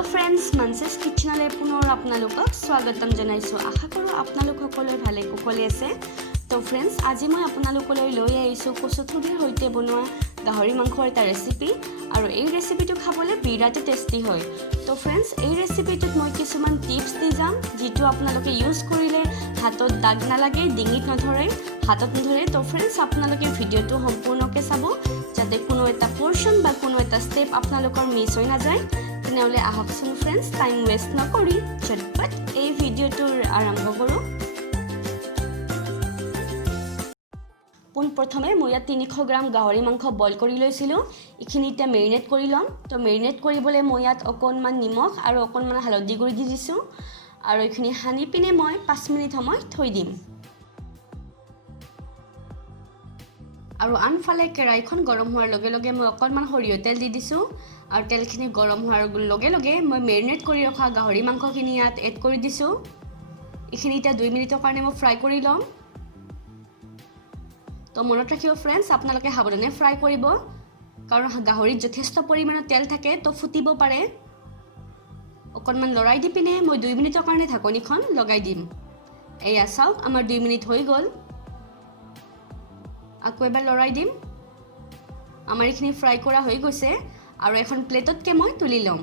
hello friends मानसिस किचनले पुनर आपनालोকক स्वागतम जनाइছো आशा करो आपनालोक সকলে ভালে কুশলে আছে তো फ्रेंड्स আজি মই आपनालोকলৈ লৈ আহিছো কচুথুৰিৰ হৈতে বনোৱা গাহৰি মাংসৰ এটা ৰেচিপি আৰু এই ৰেচিপিটো খাবলৈ বিৰাট টেস্টি হয় তো फ्रेंड्स এই ৰেচিপিটোত মই কিছুমান টিপস দি যাম যেটো আপোনালোকে ইউজ কৰিলে হাতত দাগ নালাগে ডিঙিত নধৰে হাতত নধৰে তো फ्रेंड्स আপোনালোকে ভিডিওটো সম্পূৰ্ণকৈ চাব যাতে কোনো এটা পোৰশন বা কোনো এটা ষ্টেপ আপোনালোকৰ মিছ হৈ নাযায় তেনেহলে আহকচোন फ्रेंड्स টাইম ওয়েস্ট নকৰি ঝটপট এই ভিডিওটোৰ আৰম্ভ কৰো পোন প্ৰথমে মই 300 গ্ৰাম গাহৰি মাংস বইল কৰি লৈছিলো ইখিনিতে মেৰিনেট কৰি লম তো মেৰিনেট কৰিবলৈ মই ইয়াত অকনমান নিমখ আৰু অকনমান হালধি গুড়ি দি দিছো আৰু ইখিনি হানি পিনে মই 5 মিনিট সময় থৈ দিম আৰু আনফালে কেৰাইখন গৰম হোৱাৰ লগে লগে মই অকনমান সৰিয়হ তেল দি দিছো আৰু তেলখিনি গৰম হোৱাৰ লগে লগে মই মেৰিনেট কৰি ৰখা গাহৰি মাংসখিনি ইয়াত এড কৰি দিছো ইখিনিতে 2 মিনিটৰ কাৰণে মই ফ্ৰাই কৰি লম তো মনত ৰাখিব फ्रेंड्स আপোনালোকে হাবৰণে ফ্ৰাই কৰিব কাৰণ গাহৰিত যথেষ্ট পৰিমাণৰ তেল থাকে তো ফুটিব পাৰে অকনমান লৰাই দি পিনে মই 2 মিনিটৰ কাৰণে ঢাকনিখন লগাই দিম এয়া চাওক আমাৰ 2 মিনিট হৈ গল আকৌ এবাৰ লৰাই দিম আমাৰ ইখিনি ফ্ৰাই কৰা হৈ গৈছে আৰু এখন প্লেটতকে মই তুলি লম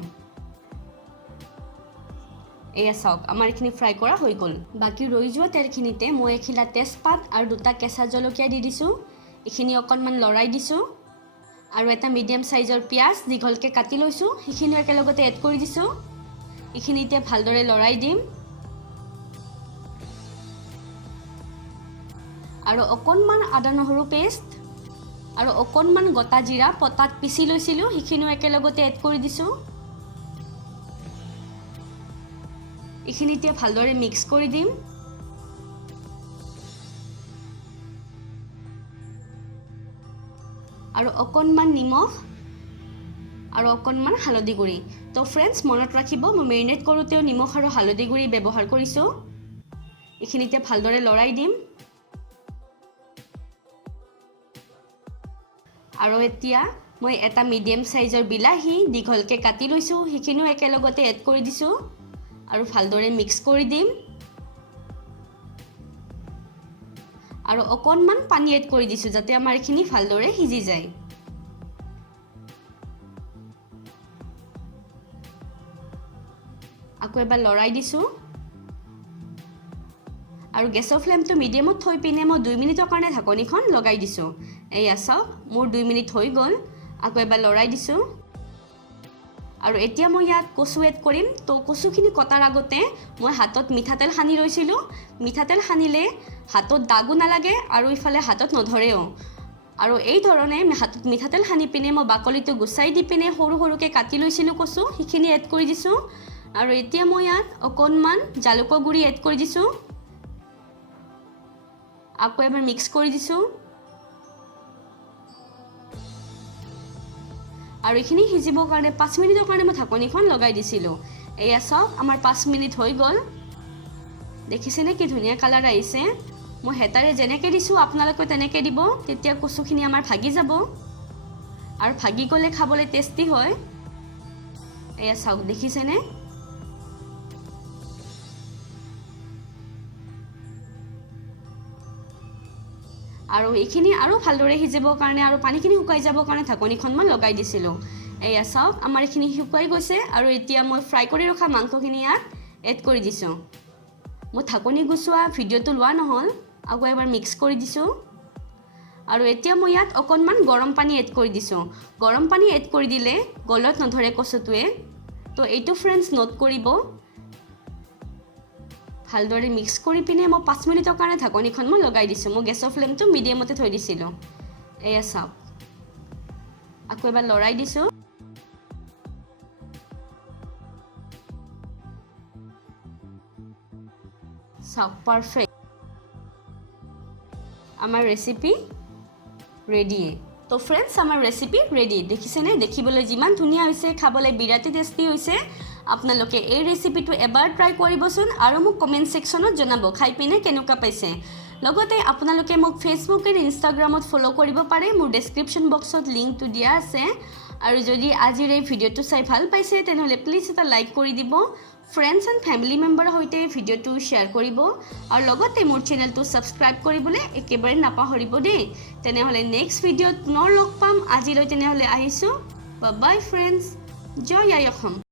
এয়া চাওক আমাৰ ইখিনি ফ্ৰাই কৰা হৈ গল বাকি ৰৈ যোৱা তেলখিনিতে মই এখিলা তেজপাত আৰু দুটা কেঁচা জলকীয়া দি দিছো ইখিনি অকনমান লৰাই দিছো আৰু এটা মিডিয়াম সাইজৰ পিয়াজ দীঘলকে কাটি লৈছো ইখিনি একেলগতে এড কৰি দিছো ইখিনিতে ভালদৰে লৰাই দিম আৰু অকনমান আদা নহৰু পেষ্ট আৰু অকনমান গটা জিৰা পটাত পিছি লৈছিলো ইখিনি একেলগতে এড কৰি দিছো ইখিনিতে ভালদৰে মিক্স কৰি দিম আৰু অকনমান নিমখ আৰু অকনমান হালধি গুড়ি তো फ्रेंड्स মনত ৰাখিব মই মেৰিনেট কৰোতেও নিমখ আৰু হালধি গুড়ি ব্যৱহাৰ কৰিছো ইখিনিতে ভালদৰে লৰাই দিম আৰু এতিয়া মই এটা মিডিয়াম সাইজৰ বিলাহী দীঘলকে কাটি লৈছো হিকিনো একেলগতে এড কৰি দিছো আৰু ভালদৰে মিক্স কৰি দিম আৰু অকনমান পানী এড কৰি দিছো যাতে আমাৰ এখিনি ভালদৰে সিজি যায় আকৌ এবাৰ লৰাই দিছো আৰু গেছৰ ফ্লেমটো মিডিয়ামত থৈ পিনে মই 2 মিনিটৰ কাৰণে ঢাকনিখন লগাই দিছো এয়া চাওক মোৰ 2 মিনিট হৈ গল আকৌ এবাৰ লৰাই দিছো আৰু এতিয়া মই ইয়াত কচু এড কৰিম তো কচুখিনি কটাৰ আগতে মই হাতত মিঠাতেল সানি লৈছিলো মিঠাতেল সানিলে হাতত দাগো নালাগে আৰু ইফালে হাতত নধৰেও আৰু এই ধৰণে হাতত মিঠাতেল সানি পিনে মই বাকলিটো গুছাই দি পিনে সৰু সৰুকে কাটি লৈছিলো কচু হিখিনি এড কৰি দিছো আৰু এতিয়া মই ইয়াত অকনমান জালুকৰ গুড়ি এড কৰি দিছো আকৌ এবাৰ মিক্স কৰি দিছো আৰু ইখিনি হিজিবৰ কাৰণে 5 মিনিটৰ কাৰণে মই ঢাকনিখন লগাই দিছিলো এয়া চাওক আমাৰ 5 মিনিট হৈ গল দেখিছেনে কি ধুনীয়া কালাৰ আহিছে মই হেতাৰে যেনেকৈ দিছো আপোনালোকে তেনেকৈ দিব তেতিয়া কচুখিনি আমাৰ ভাগি যাব আৰু ভাগি গলে খাবলৈ টেস্টি হয় এয়া চাওক দেখিছেনে আৰু এইখিনি আৰু ভালদৰে হিজিবৰ কাৰণে আৰু পানীখিনি শুকাই যাবৰ কাৰণে ঢাকনিখন মই লগাই দিছিলো এয়া চাওক আমাৰ এইখিনি শুকাই গৈছে আৰু এতিয়া মই ফ্ৰাই কৰি ৰখা মাংসখিনি ইয়াত এড কৰি দিছো মই ঢাকনি গুছোৱা ভিডিওটো লোৱা নহল আকৌ এবাৰ মিক্স কৰি দিছো আৰু এতিয়া মই ইয়াত অকনমান গৰম পানী এড কৰি দিছো গৰম পানী এড কৰি দিলে গলত নধৰে কচুটোৱে তো এইটো फ्रेंड्स নোট কৰিব ভালদৰে মিক্স কৰি পিনে মই 5 মিনিটৰ কাৰণে ঢাকনিখন মই লগাই দিছো মই গেছৰ ফ্লেমটো মিডিয়ামতে থৈ দিছিলো এয়া চাওক আকৌ এবাৰ লৰাই দিছো চাওক পাৰফেক্ট আমাৰ ৰেচিপি ৰেডি তো फ्रेंड्स আমাৰ ৰেচিপি ৰেডি দেখিছেনে দেখিবলৈ যিমান ধুনীয়া হৈছে খাবলৈ বিৰাট টেস্টি হৈছে আপোনালোকে এই ৰেচিপিটো এবাৰ ট্ৰাই কৰিবচোন আৰু মোক কমেন্ট সেকশনত জনাব খাই পিনে কেনেকুৱা পাইছে লগতে আপোনালোকে মোক ফেচবুক আৰু ইনষ্টাগ্ৰামত ফ'ল' কৰিব পাৰে মোৰ ডেছক্ৰিপশ্যন বক্সত লিংকটো দিয়া আছে আৰু যদি আজিৰ এই ভিডিঅ'টো চাই ভাল পাইছে তেনেহ'লে প্লিজ এটা লাইক কৰি দিব ফ্ৰেণ্ডছ এণ্ড ফেমিলি মেম্বাৰৰ সৈতে ভিডিঅ'টো শ্বেয়াৰ কৰিব আৰু লগতে মোৰ চেনেলটো ছাবস্ক্ৰাইব কৰিবলৈ একেবাৰে নাপাহৰিব দেই তেনেহ'লে নেক্সট ভিডিঅ'ত পুনৰ লগ পাম আজিলৈ তেনেহ'লে আহিছোঁ বাই বাই ফ্ৰেণ্ডছ জয় আই অসম